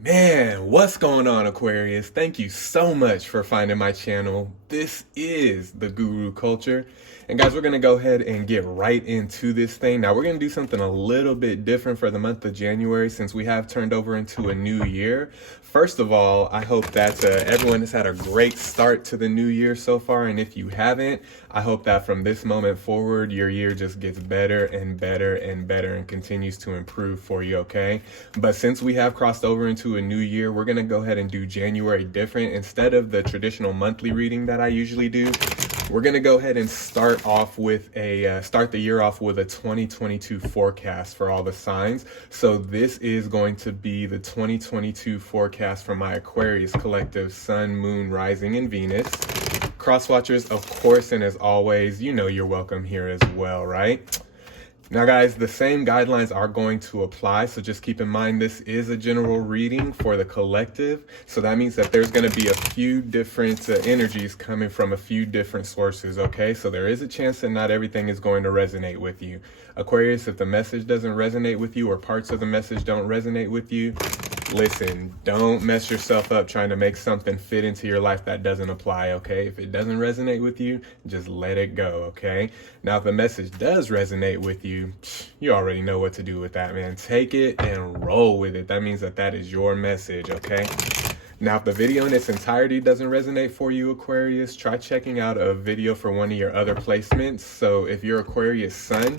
Man, what's going on, Aquarius? Thank you so much for finding my channel. This is the Guru Culture. And guys, we're going to go ahead and get right into this thing. Now, we're going to do something a little bit different for the month of January since we have turned over into a new year. First of all, I hope that everyone has had a great start to the new year so far. And if you haven't, I hope that from this moment forward, your year just gets better and better and better and continues to improve for you, okay? But since we have crossed over into a new year, we're going to go ahead and do January different. Instead of the traditional monthly reading that I usually do, we're going to go ahead and start the year off with a 2022 forecast for all the signs. So this is going to be the 2022 forecast for my Aquarius collective, Sun, Moon, Rising, and Venus. Cross watchers, of course, and as always, you know you're welcome here as well, right? Now, guys, the same guidelines are going to apply, so just keep in mind this is a general reading for the collective. So that means that there's going to be a few different energies coming from a few different sources, okay? So there is a chance that not everything is going to resonate with you. Aquarius, if the message doesn't resonate with you or parts of the message don't resonate with you, listen, don't mess yourself up trying to make something fit into your life that doesn't apply, okay? If it doesn't resonate with you, just let it go, okay? Now, if the message does resonate with you, you already know what to do with that, man. Take it and roll with it. That means that is your message, okay? Now, if the video in its entirety doesn't resonate for you, Aquarius, try checking out a video for one of your other placements. So if you're Aquarius Sun,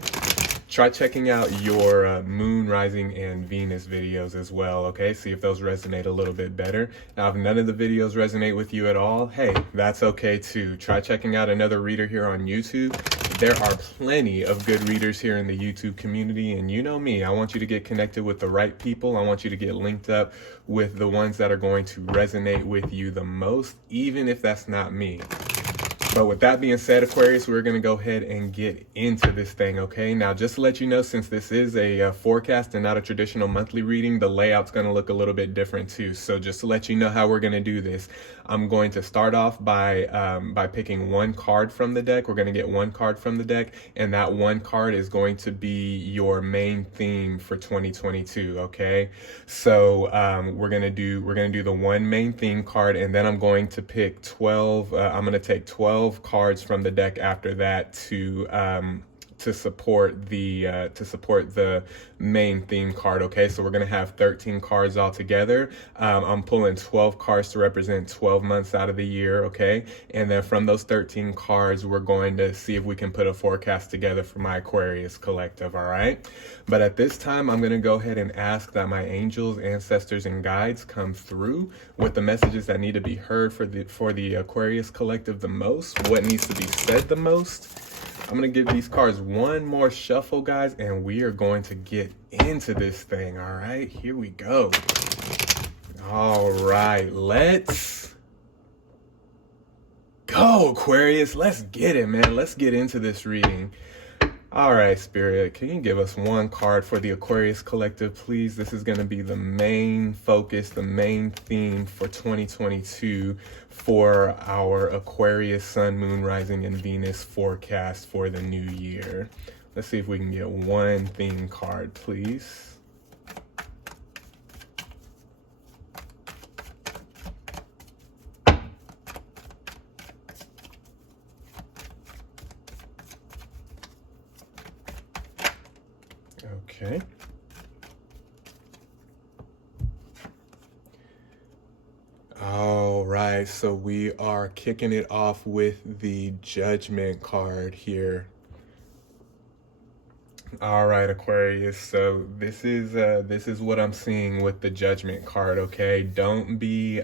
try checking out your Moon, Rising, and Venus videos as well, okay? See if those resonate a little bit better. Now, if none of the videos resonate with you at all, hey, that's okay too. Try checking out another reader here on YouTube. There are plenty of good readers here in the YouTube community, and you know me, I want you to get connected with the right people. I want you to get linked up with the ones that are going to resonate with you the most, even if that's not me. But with that being said, Aquarius, we're going to go ahead and get into this thing, okay? Now, just to let you know, since this is a forecast and not a traditional monthly reading, the layout's going to look a little bit different too. So just to let you know how we're going to do this, I'm going to start off by picking one card from the deck. We're going to get one card from the deck, and that one card is going to be your main theme for 2022, okay? So we're going to do the one main theme card, and then I'm going to pick 12. I'm going to take 12 cards from the deck after that to support the main theme card, okay? So we're going to have 13 cards all together. I'm pulling 12 cards to represent 12 months out of the year, okay? And then from those 13 cards, we're going to see if we can put a forecast together for my Aquarius collective, all right? But at this time, I'm going to go ahead and ask that my angels, ancestors, and guides come through with the messages that need to be heard for the Aquarius collective the most, what needs to be said the most. I'm going to give these cards one more shuffle, guys, and we are going to get into this thing, all right? Here we go. All right, let's go, Aquarius. Let's get it, man. Let's get into this reading. All right, Spirit, can you give us one card for the Aquarius collective, please? This is going to be the main focus, the main theme for 2022 for our Aquarius Sun, Moon, Rising, and Venus forecast for the new year. Let's see if we can get one theme card, please. Okay. All right, so we are kicking it off with the Judgment card here. All right, Aquarius. So this is what I'm seeing with the Judgment card, okay? Don't be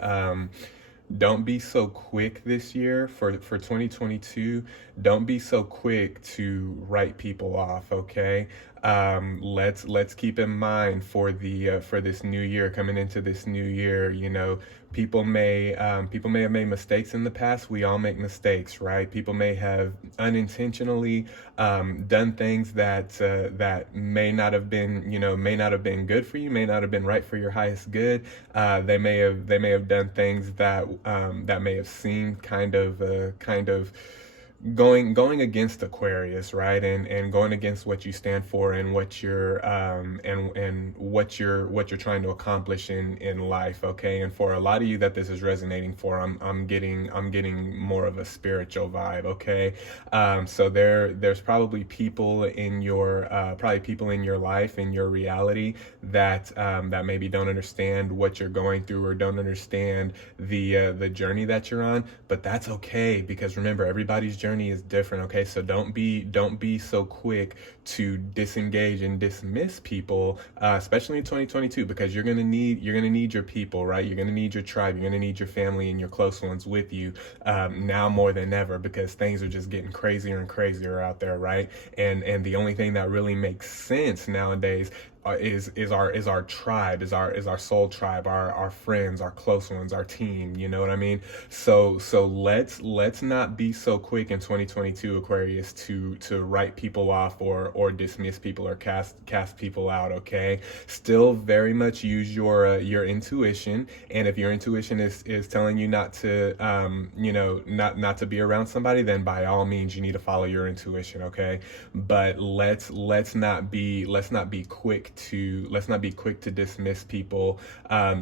so quick this year for 2022. Don't be so quick to write people off, okay? Let's keep in mind for this new year, coming into this new year, you know, people may have made mistakes in the past. We all make mistakes, right? People may have unintentionally done things that may not have been good for you, may not have been right for your highest good. They may have done things that may have seemed kind of going against Aquarius, right? And going against what you stand for and what you're trying to accomplish in life, okay? And for a lot of you that this is resonating for, I'm getting more of a spiritual vibe, okay? So there's probably people in your life, in your reality, that maybe don't understand what you're going through, or don't understand the journey that you're on. But that's okay, because remember, everybody's journey is different, okay? So don't be so quick to disengage and dismiss people, especially in 2022, because you're gonna need your people, right? You're gonna need your tribe, you're gonna need your family and your close ones with you, now more than ever, because things are just getting crazier and crazier out there, right? And the only thing that really makes sense nowadays is our tribe, is our soul tribe, our friends, our close ones, our team. You know what I mean? So let's not be so quick in 2022, Aquarius, to write people off, or dismiss people, or cast people out. Okay, still very much use your intuition, and if your intuition is telling you not to not to be around somebody, then by all means you need to follow your intuition. Okay, but let's not be quick to dismiss people,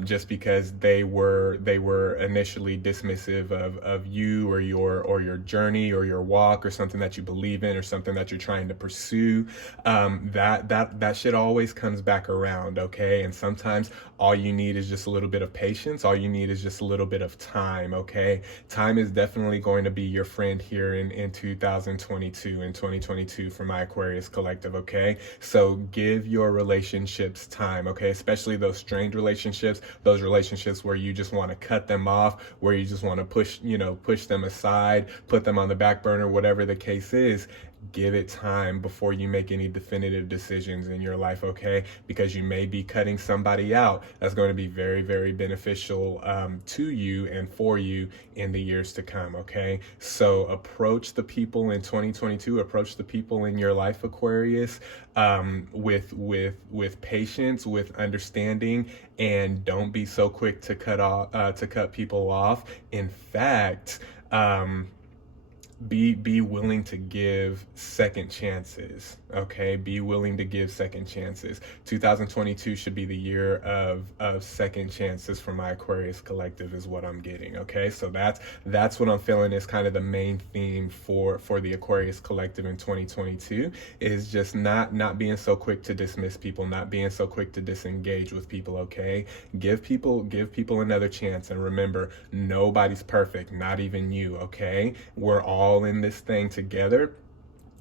just because they were initially dismissive of you, or your journey, or your walk, or something that you believe in, or something that you're trying to pursue. That shit always comes back around, okay? And sometimes all you need is just a little bit of patience. All you need is just a little bit of time, okay? Time is definitely going to be your friend here in 2022, in 2022, for my Aquarius collective, okay? So give your relationships time, okay? Especially those strained relationships, those relationships where you just want to cut them off, where you just want to push them aside, put them on the back burner, whatever the case is. Give it time before you make any definitive decisions in your life, okay? Because you may be cutting somebody out that's going to be very, very beneficial, to you and for you in the years to come, okay? So approach the people in 2022, approach the people in your life, Aquarius, with patience, with understanding, and don't be so quick to cut people off. In fact, be willing to give second chances, okay? Be willing to give second chances. 2022 should be the year of second chances for my Aquarius collective, is what I'm getting, okay? So that's what I'm feeling is kind of the main theme for the Aquarius collective in 2022, is just not being so quick to dismiss people, not being so quick to disengage with people, okay? Give people another chance, and remember, nobody's perfect, not even you, okay? We're all in this thing together.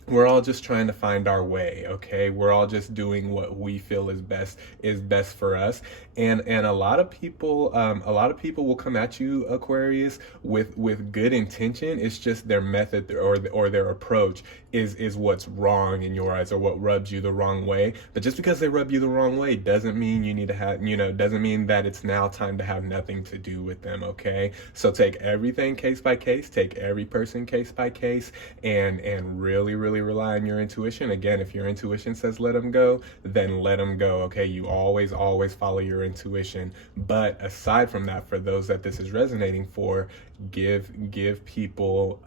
We're all just trying to find our way, okay? We're all just doing what we feel is best for us. And a lot of people will come at you, Aquarius, with good intention. It's just their method, or their approach is what's wrong in your eyes, or what rubs you the wrong way. But just because they rub you the wrong way doesn't mean you need to have, doesn't mean that it's now time to have nothing to do with them, okay? So take everything case by case, take every person case by case, and really, really rely on your intuition. Again, if your intuition says let them go, then let them go, okay? You always follow your intuition. But aside from that, for those that this is resonating for, give people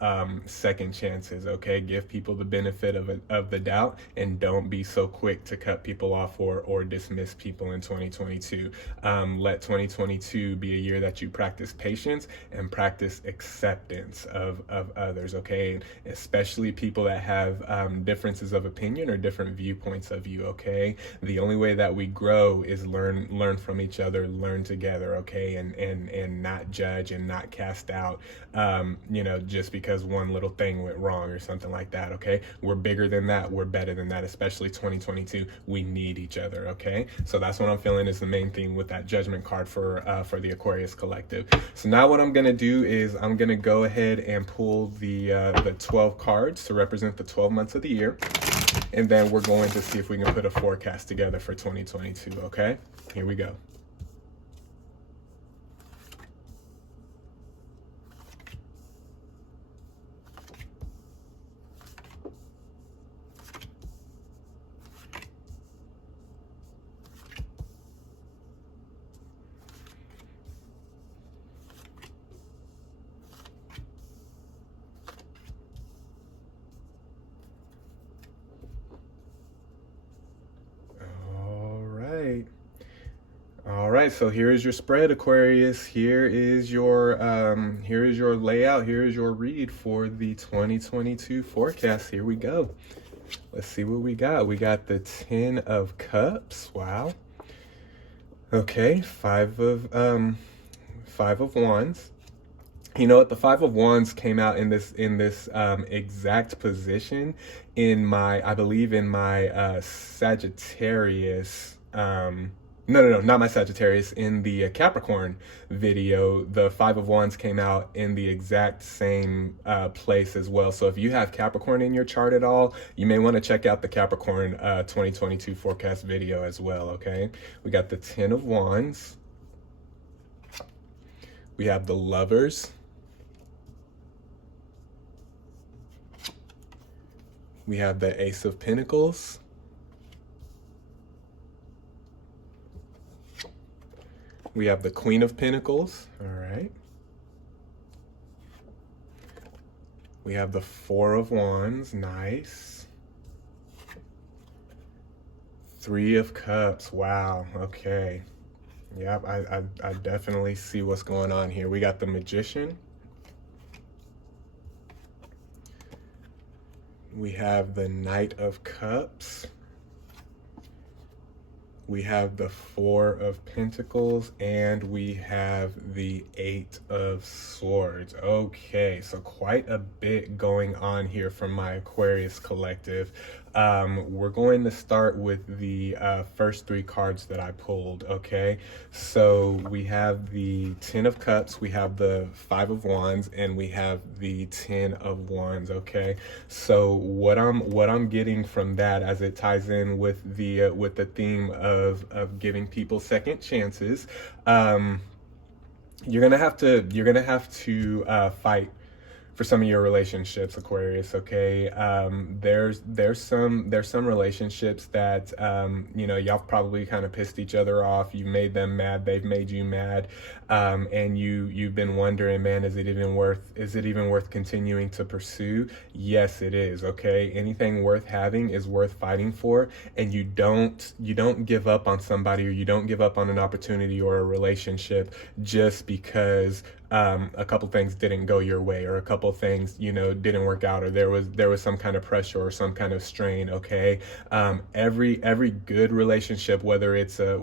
second chances, okay? Give people the benefit of the doubt, and don't be so quick to cut people off or dismiss people in 2022. Let 2022 be a year that you practice patience and practice acceptance of others, okay? And especially people that have differences of opinion or different viewpoints of you, okay? The only way that we grow is learn from each other, learn together, okay? And not judge and not cast out, just because one little thing went wrong or something like that, okay? We're bigger than that. We're better than that, especially 2022. We need each other, okay? So that's what I'm feeling is the main theme with that judgment card for the Aquarius collective. So now what I'm going to do is I'm going to go ahead and pull the 12 cards to represent the 12 months of the year. And then we're going to see if we can put a forecast together for 2022, okay? Here we go. right, so here is your spread, Aquarius. Here is your layout. Here is your read for the 2022 forecast. Here we go. Let's see what we got. We got the 10 of Cups. Wow. Okay, Five of Wands. You know what? The Five of Wands came out in this exact position I believe in my Sagittarius. No, not my Sagittarius. In the Capricorn video, the Five of Wands came out in the exact same place as well. So if you have Capricorn in your chart at all, you may want to check out the Capricorn 2022 forecast video as well, okay? We got the 10 of Wands. We have the Lovers. We have the Ace of Pentacles. We have the Queen of Pentacles. All right. We have the Four of Wands. Nice. Three of Cups. Wow. Okay. Yep, I definitely see what's going on here. We got the Magician. We have the Knight of Cups. We have the Four of Pentacles, and we have the Eight of Swords. Okay, so quite a bit going on here from my Aquarius collective. We're going to start with the first three cards that I pulled, okay? So we have the 10 of Cups, we have the 5 of Wands, and we have the 10 of Wands, okay? So what I'm getting from that, as it ties in with the theme of giving people second chances, you're gonna have to fight for some of your relationships, Aquarius, okay? There's some relationships that y'all probably kind of pissed each other off. You made them mad, they've made you mad, and you've been wondering, man, is it even worth continuing to pursue? Yes, it is, okay? Anything worth having is worth fighting for, and you don't give up on somebody, or you don't give up on an opportunity or a relationship just because a couple things didn't go your way, or a couple things didn't work out, or there was some kind of pressure or some kind of strain, okay? Every good relationship, whether it's a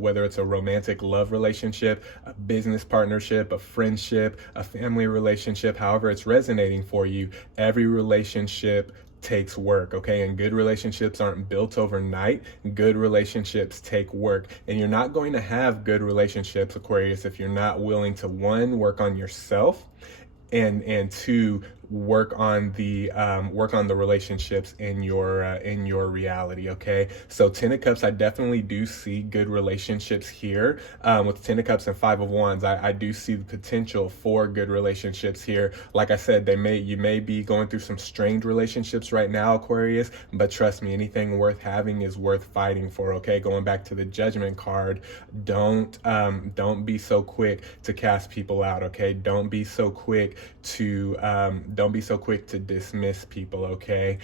romantic love relationship, a business partnership, a friendship, a family relationship, however it's resonating for you, every relationship takes work, okay? And good relationships aren't built overnight. Good relationships take work, and you're not going to have good relationships, Aquarius, if you're not willing to, one, work on yourself, and two, work on the relationships in your reality, okay? So 10 of Cups, I definitely do see good relationships here. With 10 of Cups and 5 of Wands, I do see the potential for good relationships here. Like I said, you may be going through some strained relationships right now, Aquarius, but trust me, anything worth having is worth fighting for, okay? Going back to the Judgment card, don't be so quick to cast people out, okay? Don't be so quick to dismiss people, okay?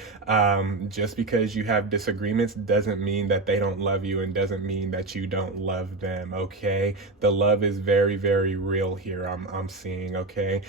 Just because you have disagreements doesn't mean that they don't love you, and doesn't mean that you don't love them, okay? The love is very, very real here, I'm seeing, okay?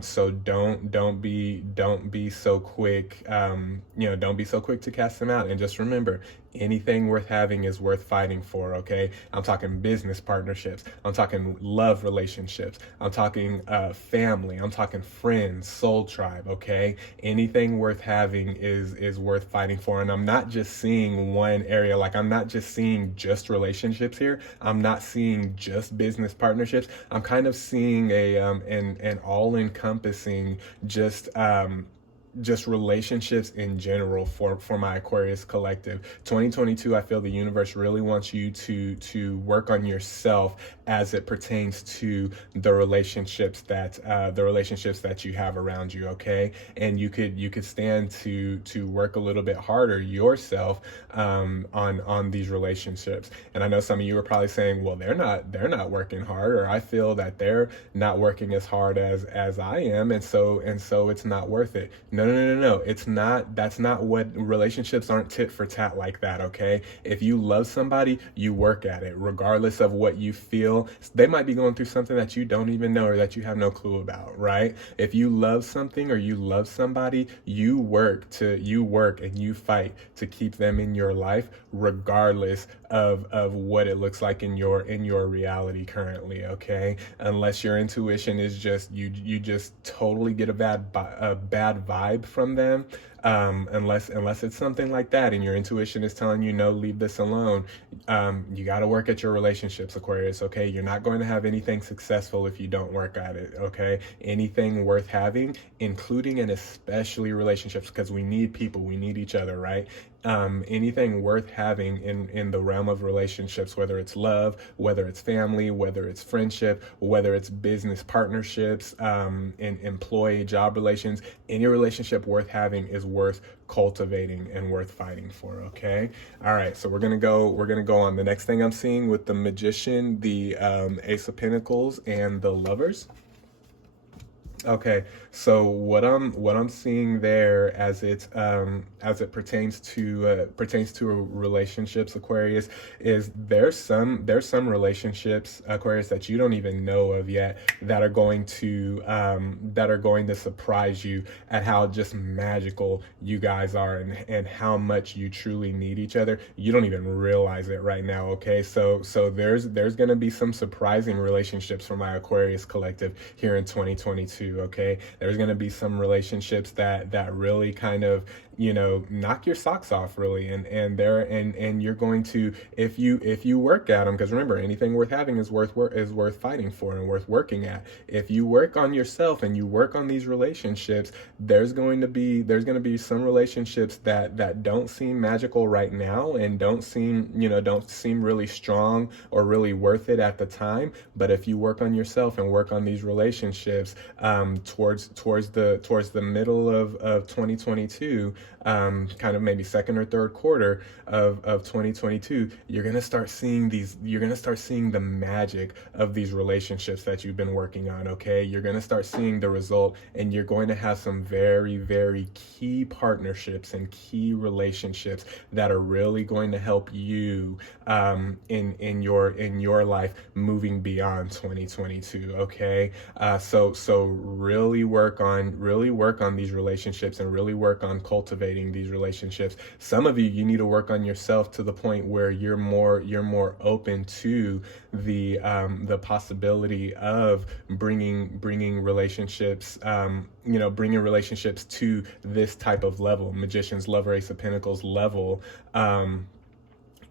So don't be so quick, don't be so quick to cast them out. And just remember, anything worth having is worth fighting for, okay? I'm talking business partnerships, I'm talking love relationships, I'm talking family, I'm talking friends, soul tribe, okay? Anything worth having is worth fighting for. And I'm not just seeing one area, like I'm not just seeing just relationships here, I'm not seeing just business partnerships, I'm kind of seeing an all-encompassing just relationships in general for my Aquarius collective. 2022, I feel the universe really wants you to work on yourself as it pertains to the relationships that you have around you, okay? And you could stand to work a little bit harder yourself on these relationships. And I know some of you are probably saying, well, they're not working hard, or I feel that they're not working as hard as I am, and so it's not worth it. No, No. It's not, that's not what relationships aren't tit for tat like that, okay? If you love somebody, you work at it, regardless of what you feel. They might be going through something that you don't even know or that you have no clue about, right? If you love something or you love somebody, you work and you fight to keep them in your life, regardless of what it looks like in your reality currently, okay? Unless your intuition is just you just totally get a bad vibe from them, unless it's something like that and your intuition is telling you no, leave this alone. You got to work at your relationships, Aquarius, okay? You're not going to have anything successful if you don't work at it, okay? Anything worth having, including and especially relationships, because we need people, we need each other, right? Anything worth having in the realm of relationships, whether it's love, whether it's family, whether it's friendship, whether it's business partnerships, in employee job relations, any relationship worth having is worth cultivating and worth fighting for, okay? All right, so we're gonna go on. The next thing I'm seeing with the Magician, the Ace of Pentacles, and the Lovers. Okay, so what I'm seeing there as it pertains to relationships, Aquarius, is there's some relationships, Aquarius, that you don't even know of yet that are going to surprise you at how just magical you guys are and how much you truly need each other. You don't even realize it right now, okay? So there's going to be some surprising relationships for my Aquarius collective here in 2022. Okay, there's going to be some relationships that really kind of, knock your socks off, really, and you're going to, if you work at them, because remember, anything worth having is worth fighting for and worth working at. If you work on yourself and you work on these relationships, there's going to be some relationships that don't seem magical right now and don't seem really strong or really worth it at the time. But if you work on yourself and work on these relationships, towards the middle of 2022, kind of maybe second or third quarter of 2022, you're going to start seeing the magic of these relationships that you've been working on, okay? You're going to start seeing the result, and you're going to have some very, very key partnerships and key relationships that are really going to help you in your life moving beyond 2022, okay? So really work on these relationships and really work on cultivating these relationships. Some of you need to work on yourself to the point where you're more open to the possibility of bringing relationships, bringing relationships to this type of level, Magician's, Lover, Ace of Pentacles level,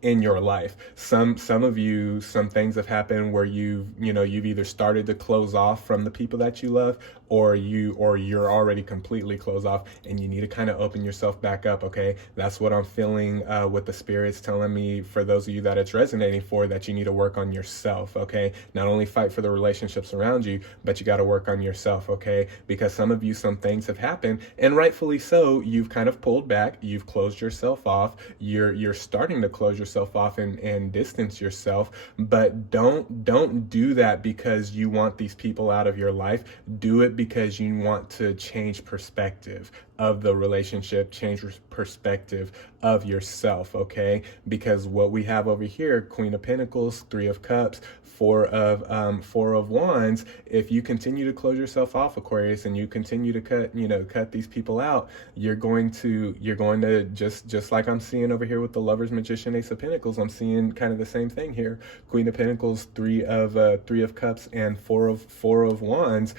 in your life. Some of you, some things have happened where you've either started to close off from the people that you love, or you're already completely closed off and you need to kind of open yourself back up, okay? That's what I'm feeling with the spirits telling me, for those of you that it's resonating for, that you need to work on yourself, okay? Not only fight for the relationships around you, but you got to work on yourself, okay? Because some of you, some things have happened, and rightfully so, you've kind of pulled back, you've closed yourself off, you're starting to close yourself off and distance yourself, but don't do that because you want these people out of your life. Do it because you want to change perspective of the relationship, change perspective of yourself, okay? Because what we have over here, Queen of Pentacles, Three of Cups, Four of Wands, if you continue to close yourself off, Aquarius, and you continue to cut these people out, you're going to just like I'm seeing over here with the Lovers, Magician, Ace of Pentacles, I'm seeing kind of the same thing here. Queen of Pentacles, Three of Cups, and Four of Wands.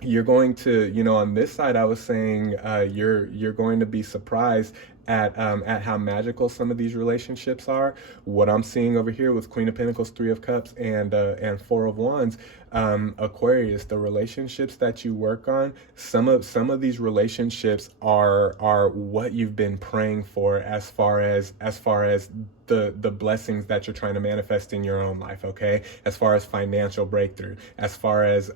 You're going to, on this side, I was saying, you're going to be surprised at how magical some of these relationships are. What I'm seeing over here with Queen of Pentacles, Three of Cups, and Four of Wands, Aquarius, the relationships that you work on, some of these relationships are what you've been praying for, as far as the blessings that you're trying to manifest in your own life, okay? As far as financial breakthrough, as far as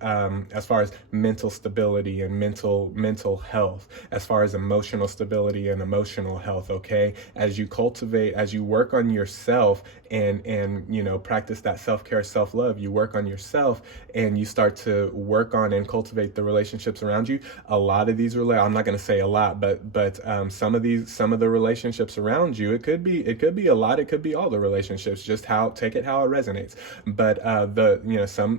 mental stability and mental health, as far as emotional stability and emotional emotional health, okay? As you work on yourself and practice that self-care, self-love, you work on yourself and you start to work on and cultivate the relationships around you. A lot of these I'm not going to say a lot, but some of the relationships around you, it could be a lot, it could be all the relationships, just take it how it resonates. But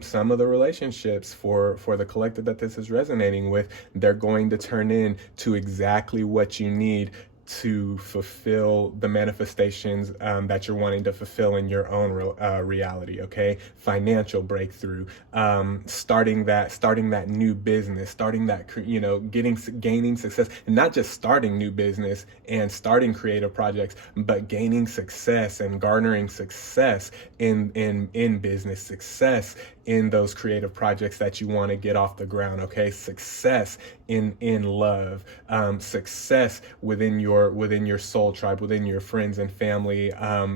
some of the relationships for the collective that this is resonating with, they're going to turn into exactly what you need to fulfill the manifestations that you're wanting to fulfill in your own reality. Okay, financial breakthrough, starting that new business, starting that gaining success, and not just starting new business and starting creative projects, but gaining success and garnering success in business, success in those creative projects that you want to get off the ground. Okay, success in love, success within your soul tribe, within your friends and family.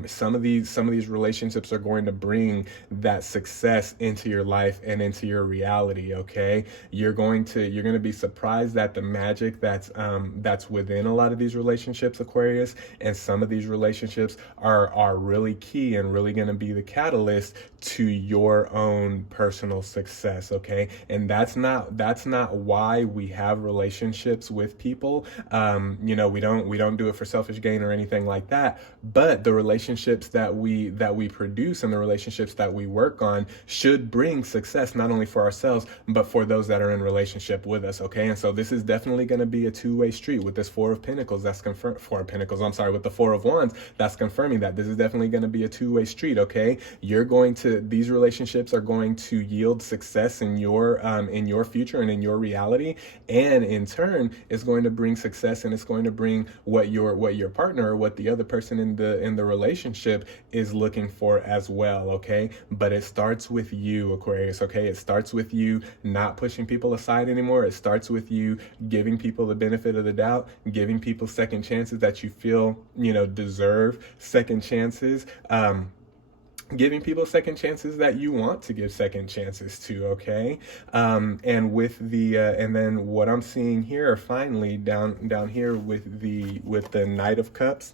Some of these relationships are going to bring that success into your life and into your reality. Okay, you're going to be surprised at the magic that's within a lot of these relationships, Aquarius. And some of these relationships are really key and really going to be the catalyst to your own personal success. Okay, and that's not why we have relationships with people. We don't do it for selfish gain or anything like that. But the relationships that we produce and the relationships that we work on should bring success, not only for ourselves, but for those that are in relationship with us. Okay, and so this is definitely going to be a two-way street with this Four of Pentacles. That's confirmed. With the Four of Wands, that's confirming that this is definitely going to be a two-way street. Okay, these relationships are going to yield success in your future and in your reality, and in turn is going to bring success, and it's going to bring what your partner or what the other person in the relationship is looking for as well. Okay, but it starts with you, Aquarius. Okay, it starts with you not pushing people aside anymore. It starts with you giving people the benefit of the doubt, giving people second chances that you feel deserve second chances. Giving people second chances that you want to give second chances to. Okay, and with the and then what I'm seeing here finally down here with the Knight of Cups,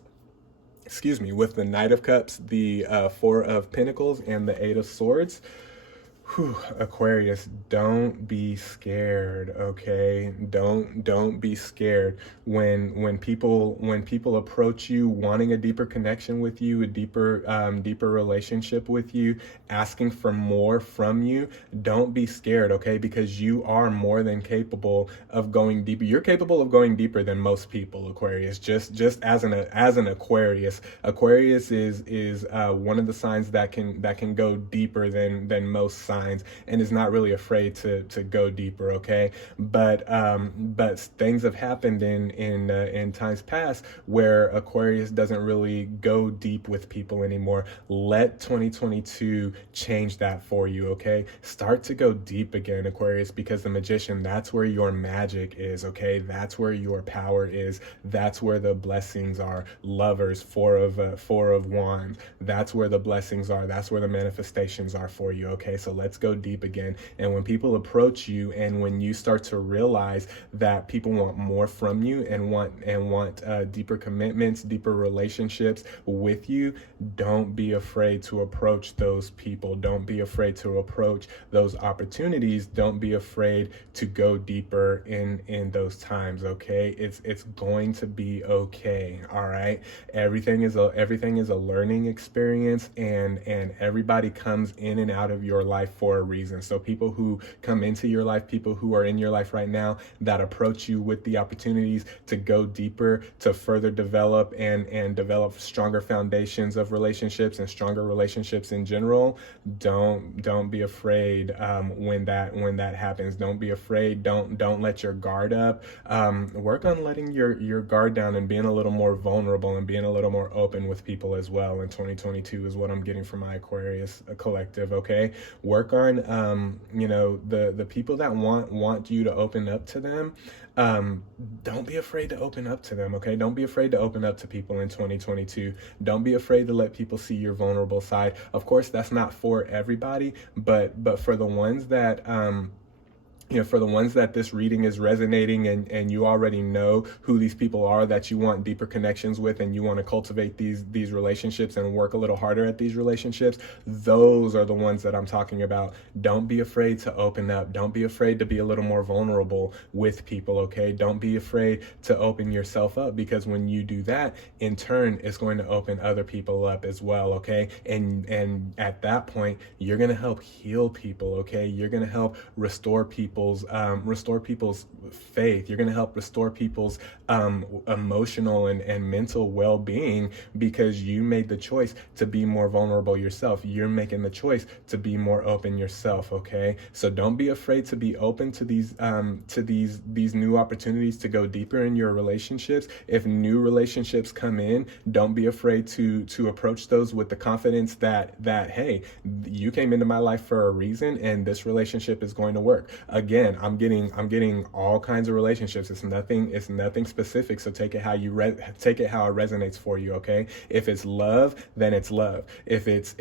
with the Knight of Cups, the Four of Pentacles, and the Eight of Swords. Aquarius, don't be scared. Okay, don't be scared when people approach you wanting a deeper connection with you, a deeper relationship with you, asking for more from you. Don't be scared. Okay, because you are more than capable of going deeper. You're capable of going deeper than most people, Aquarius. Just as an Aquarius is one of the signs that can go deeper than most signs, and is not really afraid to go deeper. Okay, but things have happened in times past where Aquarius doesn't really go deep with people anymore. Let 2022 change that for you. Okay, start to go deep again, Aquarius, because the Magician, that's where your magic is. Okay, that's where your power is. That's where the blessings are. Lovers, Four of Wands, that's where the blessings are. That's where the manifestations are for you. Okay, so let's go deep again. And when people approach you, and when you start to realize that people want more from you and want deeper commitments, deeper relationships with you, don't be afraid to approach those people. Don't be afraid to approach those opportunities. Don't be afraid to go deeper in those times. Okay, it's going to be okay. All right, everything is a learning experience, and everybody comes in and out of your life for a reason. So people who come into your life, people who are in your life right now that approach you with the opportunities to go deeper, to further develop and develop stronger foundations of relationships and stronger relationships in general, don't be afraid when that happens. Don't be afraid. Don't let your guard up. Work on letting your guard down and being a little more vulnerable and being a little more open with people as well in 2022 is what I'm getting from my Aquarius collective. Okay, work on the people that want you to open up to them. Don't be afraid to open up to them. Okay, don't be afraid to open up to people in 2022. Don't be afraid to let people see your vulnerable side. Of course, that's not for everybody, but for the ones that for the ones that this reading is resonating, and you already know who these people are that you want deeper connections with, and you want to cultivate these relationships and work a little harder at these relationships, those are the ones that I'm talking about. Don't be afraid to open up. Don't be afraid to be a little more vulnerable with people, okay? Don't be afraid to open yourself up, because when you do that, in turn, it's going to open other people up as well, okay? And at that point, you're going to help heal people, okay? You're going to help restore people's faith. You're going to help restore people's emotional and mental well-being, because you made the choice to be more vulnerable yourself. You're making the choice to be more open yourself, okay? So don't be afraid to be open to these new opportunities to go deeper in your relationships. If new relationships come in, don't be afraid to approach those with the confidence that hey, you came into my life for a reason, and this relationship is going to work. Again, I'm getting all kinds of relationships. It's nothing specific. So take it how take it how it resonates for you. Okay. If it's love, then it's love. If it's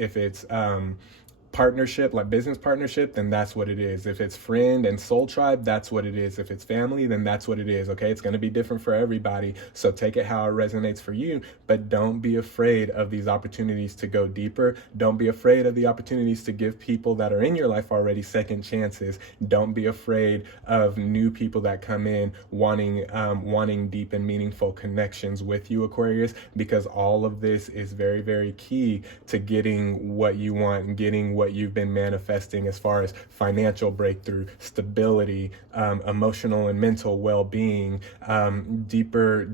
partnership, like business partnership, then that's what it is. If it's friend and soul tribe, that's what it is. If it's family, then that's what it is. Okay. It's going to be different for everybody. So take it how it resonates for you, but don't be afraid of these opportunities to go deeper. Don't be afraid of the opportunities to give people that are in your life already second chances. Don't be afraid of new people that come in wanting deep and meaningful connections with you, Aquarius, because all of this is very, very key to getting what you want and getting what you've been manifesting as far as financial breakthrough, stability, emotional and mental well-being, a deeper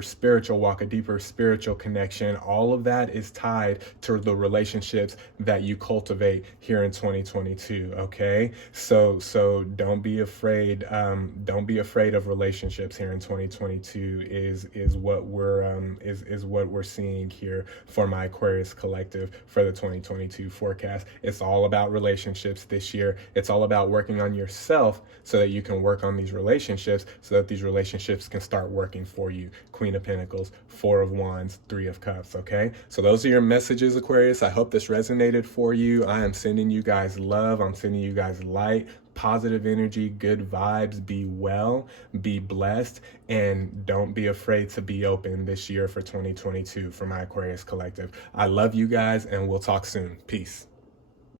spiritual walk, a deeper spiritual connection. All of that is tied to the relationships that you cultivate here in 2022. Okay, so don't be afraid. Don't be afraid of relationships here in 2022. Is what we're seeing here for my Aquarius collective for the 2022 forecast. It's all about relationships this year. It's all about working on yourself so that you can work on these relationships, so that these relationships can start working for you. Queen of Pentacles, Four of Wands, Three of Cups. Okay, so those are your messages, Aquarius. I hope this resonated for you. I am sending you guys love. I'm sending you guys light, positive energy, good vibes. Be well, be blessed, and don't be afraid to be open this year for 2022 for my Aquarius collective. I love you guys, and we'll talk soon. Peace.